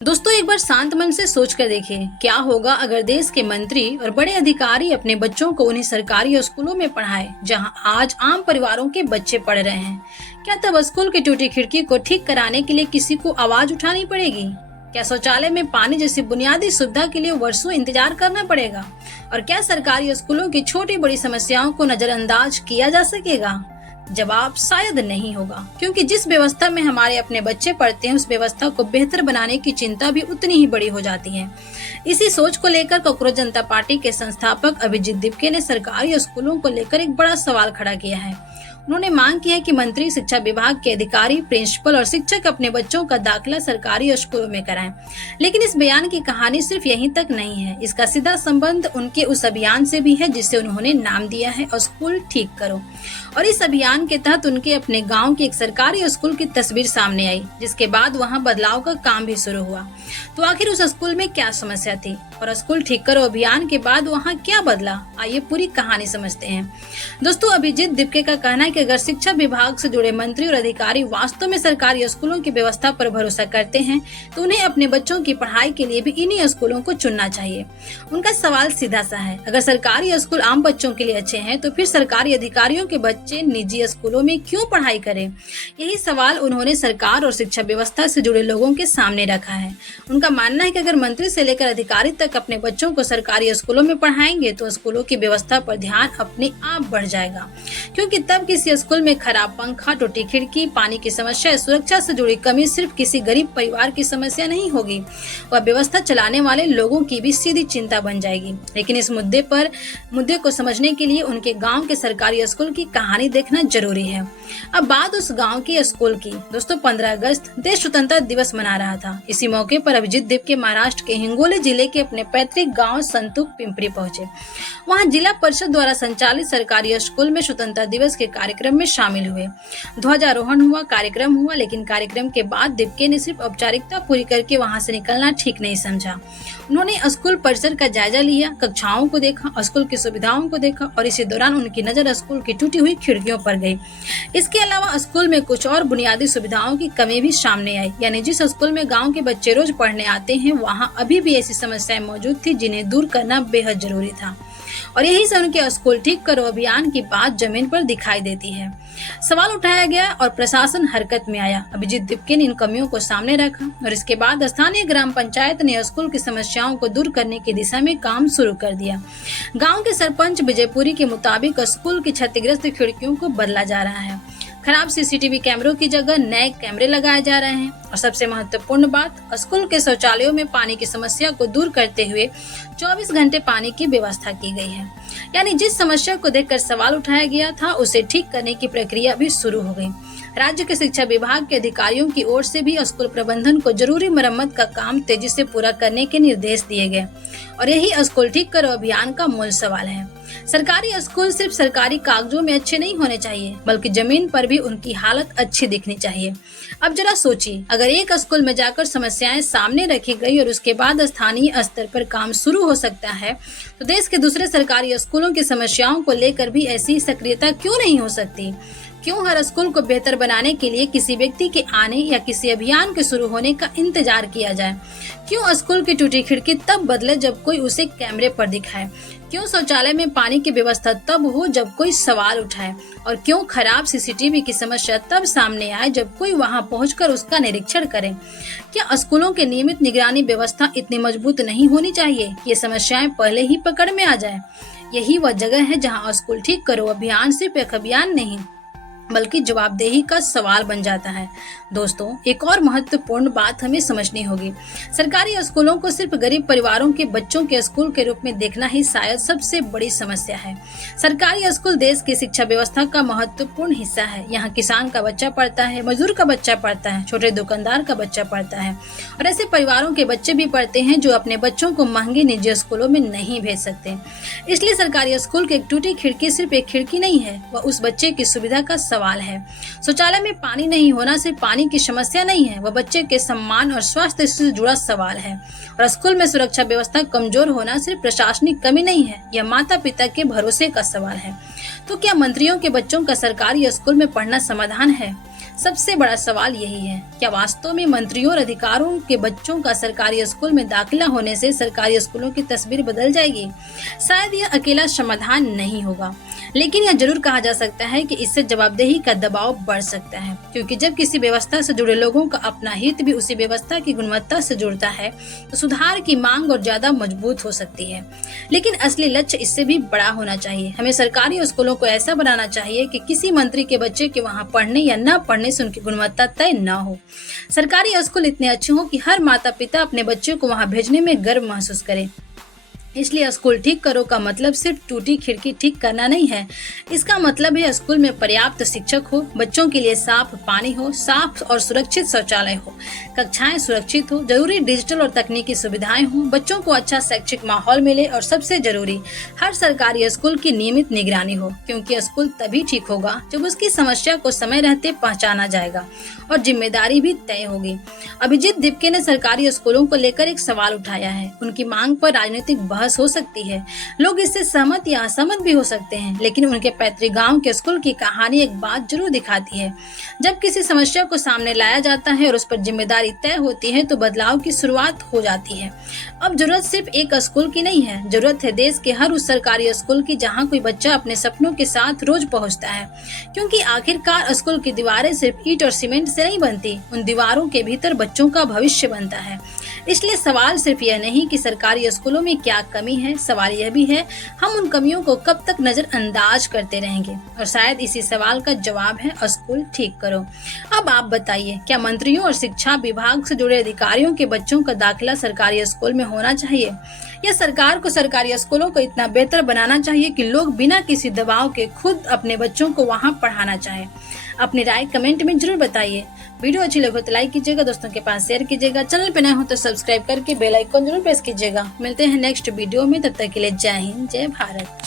दोस्तों एक बार शांत मन से सोच कर देखिए क्या होगा अगर देश के मंत्री और बड़े अधिकारी अपने बच्चों को उन्हीं सरकारी स्कूलों में पढ़ाए जहां आज आम परिवारों के बच्चे पढ़ रहे हैं। क्या तब स्कूल की टूटी खिड़की को ठीक कराने के लिए किसी को आवाज उठानी पड़ेगी? क्या शौचालय में पानी जैसी बुनियादी सुविधा के लिए वर्षों इंतजार करना पड़ेगा? और क्या सरकारी स्कूलों की छोटी बड़ी समस्याओं को नजरअंदाज किया जा सकेगा? जवाब शायद नहीं होगा, क्योंकि जिस व्यवस्था में हमारे अपने बच्चे पढ़ते हैं उस व्यवस्था को बेहतर बनाने की चिंता भी उतनी ही बड़ी हो जाती है। इसी सोच को लेकर कॉकरोच जनता पार्टी के संस्थापक अभिजीत दिपके ने सरकारी स्कूलों को लेकर एक बड़ा सवाल खड़ा किया है। उन्होंने मांग की है कि मंत्री, शिक्षा विभाग के अधिकारी, प्रिंसिपल और शिक्षक अपने बच्चों का दाखिला सरकारी स्कूलों में कराएं। लेकिन इस बयान की कहानी सिर्फ यहीं तक नहीं है। इसका सीधा संबंध उनके उस अभियान से भी है जिसे उन्होंने नाम दिया है स्कूल ठीक करो। और इस अभियान के तहत उनके अपने गांव के एक सरकारी स्कूल की तस्वीर सामने आई, जिसके बाद वहां बदलाव का काम भी शुरू हुआ। तो आखिर उस स्कूल में क्या समस्या थी और स्कूल ठीक करो अभियान के बाद वहां क्या बदला? आइए पूरी कहानी समझते हैं। दोस्तों, अभिजीत दिपके का कहना है कि अगर शिक्षा विभाग से जुड़े मंत्री और अधिकारी वास्तव में सरकारी स्कूलों की व्यवस्था पर भरोसा करते हैं तो उन्हें अपने बच्चों की पढ़ाई के लिए भी इन्हीं स्कूलों को चुनना चाहिए। उनका सवाल सीधा सा है, अगर सरकारी स्कूल आम बच्चों के लिए अच्छे हैं तो फिर सरकारी अधिकारियों के बच्चे निजी स्कूलों में क्यों पढ़ाई करें? यही सवाल उन्होंने सरकार और शिक्षा व्यवस्था से जुड़े लोगों के सामने रखा है। उनका मानना है कि अगर मंत्री से लेकर अधिकारी तक अपने बच्चों को सरकारी स्कूलों में पढ़ाएंगे तो स्कूलों की व्यवस्था पर ध्यान अपने आप बढ़ जाएगा, क्योंकि तब किसी स्कूल में खराब पंखा, टूटी खिड़की, पानी की समस्या, सुरक्षा से जुड़ी कमी सिर्फ किसी गरीब परिवार की समस्या नहीं होगी, वह व्यवस्था चलाने वाले लोगों की भी सीधी चिंता बन जाएगी। लेकिन इस मुद्दे को समझने के लिए उनके गांव के सरकारी स्कूल की कहानी देखना जरूरी है। अब बात उस गांव की स्कूल की। दोस्तों, 15 अगस्त देश स्वतंत्रता दिवस मना रहा था। इसी मौके पर अभिजीत दिपके महाराष्ट्र के हिंगोली जिले के अपने पैतृक गांव संतुक पिंपरी पहुंचे। वहां जिला परिषद द्वारा संचालित सरकारी स्कूल में स्वतंत्रता दिवस के कार्यक्रम में शामिल हुए। ध्वजारोहण हुआ, कार्यक्रम हुआ, लेकिन कार्यक्रम के बाद दिपके ने सिर्फ औपचारिकता पूरी करके वहां से निकलना ठीक नहीं समझा। उन्होंने स्कूल परिसर का जायजा लिया, कक्षाओं को देखा, स्कूल की सुविधाओं को देखा और इसी दौरान उनकी नजर स्कूल की टूटी हुई खिड़कियों पर गई। इसके अलावा स्कूल में कुछ और बुनियादी सुविधाओं की कमी भी सामने आई, यानी जिस स्कूल में गांव के बच्चे रोज पढ़ने आते हैं वहां अभी भी ऐसी समस्याएं मौजूद थी जिन्हें दूर करना बेहद जरूरी था। और यही से उनके स्कूल ठीक करो अभियान की बात जमीन पर दिखाई देती है। सवाल उठाया गया और प्रशासन हरकत में आया। अभिजीत दिपके ने इन कमियों को सामने रखा और इसके बाद स्थानीय ग्राम पंचायत ने स्कूल की समस्याओं को दूर करने की दिशा में काम शुरू कर दिया। गांव के सरपंच विजयपुरी के मुताबिक स्कूल की क्षतिग्रस्त खिड़कियों को बदला जा रहा है। खराब सीसीटीवी कैमरों की जगह नए कैमरे लगाए जा रहे हैं और सबसे महत्वपूर्ण बात, स्कूल के शौचालयों में पानी की समस्या को दूर करते हुए 24 घंटे पानी की व्यवस्था की गई है। यानी जिस समस्या को देखकर सवाल उठाया गया था उसे ठीक करने की प्रक्रिया भी शुरू हो गई। राज्य के शिक्षा विभाग के अधिकारियों की ओर से भी स्कूल प्रबंधन को जरूरी मरम्मत का काम तेजी से पूरा करने के निर्देश दिए गए और यही स्कूल ठीक करो अभियान का मूल सवाल है। सरकारी स्कूल सिर्फ सरकारी कागजों में अच्छे नहीं होने चाहिए, बल्कि जमीन पर भी उनकी हालत अच्छी दिखनी चाहिए। अब जरा सोचिए, अगर एक स्कूल में जाकर समस्याएं सामने रखी गई और उसके बाद स्थानीय स्तर पर काम शुरू हो सकता है, तो देश के दूसरे सरकारी स्कूलों की समस्याओं को लेकर भी ऐसी सक्रियता क्यों नहीं हो सकती? क्यों हर स्कूल को बेहतर बनाने के लिए किसी व्यक्ति के आने या किसी अभियान के शुरू होने का इंतजार किया जाए? क्यों स्कूल की टूटी खिड़की तब बदले जब कोई उसे कैमरे पर दिखाए? क्यों शौचालय में पानी की व्यवस्था तब हो जब कोई सवाल उठाए? और क्यों खराब सीसीटीवी की समस्या तब सामने आए जब कोई वहां पहुंचकर उसका निरीक्षण करे? क्या स्कूलों के नियमित निगरानी व्यवस्था इतनी मजबूत नहीं होनी चाहिए? ये समस्याएं पहले ही पकड़ में आ जाए। यही वह जगह है जहाँ स्कूल ठीक करो अभियान सिर्फ एक अभियान नहीं बल्कि जवाबदेही का सवाल बन जाता है। दोस्तों, एक और महत्वपूर्ण बात हमें समझनी होगी। सरकारी स्कूलों को सिर्फ गरीब परिवारों के बच्चों के स्कूल के रूप में देखना ही शायद सबसे बड़ी समस्या है। सरकारी स्कूल देश की शिक्षा व्यवस्था का महत्वपूर्ण हिस्सा है। यहाँ किसान का बच्चा पढ़ता है, मजदूर का बच्चा पढ़ता है, छोटे दुकानदार का बच्चा पढ़ता है और ऐसे परिवारों के बच्चे भी पढ़ते हैं जो अपने बच्चों को महंगे निजी स्कूलों में नहीं भेज सकते। इसलिए सरकारी स्कूल की एक टूटी खिड़की सिर्फ एक खिड़की नहीं है, वह उस बच्चे की सुविधा का सवाल है। शौचालय में पानी नहीं होना सिर्फ पानी की समस्या नहीं है, वह बच्चे के सम्मान और स्वास्थ्य से जुड़ा सवाल है। और स्कूल में सुरक्षा व्यवस्था कमजोर होना सिर्फ प्रशासनिक कमी नहीं है, यह माता पिता के भरोसे का सवाल है। तो क्या मंत्रियों के बच्चों का सरकारी स्कूल में पढ़ना समाधान है? सबसे बड़ा सवाल यही है, क्या वास्तव में मंत्रियों और अधिकारियों के बच्चों का सरकारी स्कूल में दाखिला होने से सरकारी स्कूलों की तस्वीर बदल जाएगी? शायद यह अकेला समाधान नहीं होगा, लेकिन यह जरूर कहा जा सकता है कि इससे जवाबदेही का दबाव बढ़ सकता है, क्योंकि जब किसी व्यवस्था से जुड़े लोगों का अपना हित भी उसी व्यवस्था की गुणवत्ता से जुड़ता है तो सुधार की मांग और ज्यादा मजबूत हो सकती है। लेकिन असली लक्ष्य इससे भी बड़ा होना चाहिए। हमें सरकारी स्कूलों को ऐसा बनाना चाहिए कि किसी मंत्री के बच्चे के वहां पढ़ने या न पढ़ने से उनकी गुणवत्ता तय न हो। सरकारी स्कूल इतने अच्छे हों कि हर माता पिता अपने बच्चे को वहां भेजने में गर्व महसूस करे। इसलिए स्कूल ठीक करो का मतलब सिर्फ टूटी खिड़की ठीक करना नहीं है। इसका मतलब है स्कूल में पर्याप्त शिक्षक हो, बच्चों के लिए साफ पानी हो, साफ और सुरक्षित शौचालय हो, कक्षाएं सुरक्षित हो, जरूरी डिजिटल और तकनीकी सुविधाएं हो, बच्चों को अच्छा शैक्षिक माहौल मिले और सबसे जरूरी हर सरकारी स्कूल की नियमित निगरानी हो, क्योंकि स्कूल तभी ठीक होगा जब उसकी समस्या को समय रहते पहचाना जाएगा और जिम्मेदारी भी तय होगी। अभिजीत दिपके ने सरकारी स्कूलों को लेकर एक सवाल उठाया है। उनकी मांग पर राजनीतिक बहस हो सकती है, लोग इससे सहमत या असहमत भी हो सकते हैं, लेकिन उनके पैतृक गांव के स्कूल की कहानी एक बात जरूर दिखाती है। जब किसी समस्या को सामने लाया जाता है और उस पर जिम्मेदारी तय होती है तो बदलाव की शुरुआत हो जाती है। अब जरूरत सिर्फ एक स्कूल की नहीं है, जरूरत है देश के हर उस सरकारी स्कूल की जहाँ कोई बच्चा अपने सपनों के साथ रोज पहुँचता है, क्योंकि आखिरकार स्कूल की दीवारें सिर्फ ईंट और सीमेंट से नहीं बनती, उन दीवारों के भीतर बच्चों का भविष्य बनता है। इसलिए सवाल सिर्फ यह नहीं कि सरकारी स्कूलों में क्या कमी है, सवाल यह भी है हम उन कमियों को कब तक नजरअंदाज करते रहेंगे। और शायद इसी सवाल का जवाब है स्कूल ठीक करो। अब आप बताइए, क्या मंत्रियों और शिक्षा विभाग से जुड़े अधिकारियों के बच्चों का दाखिला सरकारी स्कूल में होना चाहिए, या सरकार को सरकारी स्कूलों को इतना बेहतर बनाना चाहिए कि लोग बिना किसी दबाव के खुद अपने बच्चों को वहां पढ़ाना चाहे? अपनी राय कमेंट में जरूर बताइए। वीडियो अच्छी लगे तो लाइक कीजिएगा, दोस्तों के पास शेयर कीजिएगा, चैनल पे नए हो तो सब्सक्राइब करके बेल आइकन जरूर प्रेस कीजिएगा। मिलते हैं नेक्स्ट वीडियो में, तब तक के लिए जय हिंद, जय भारत।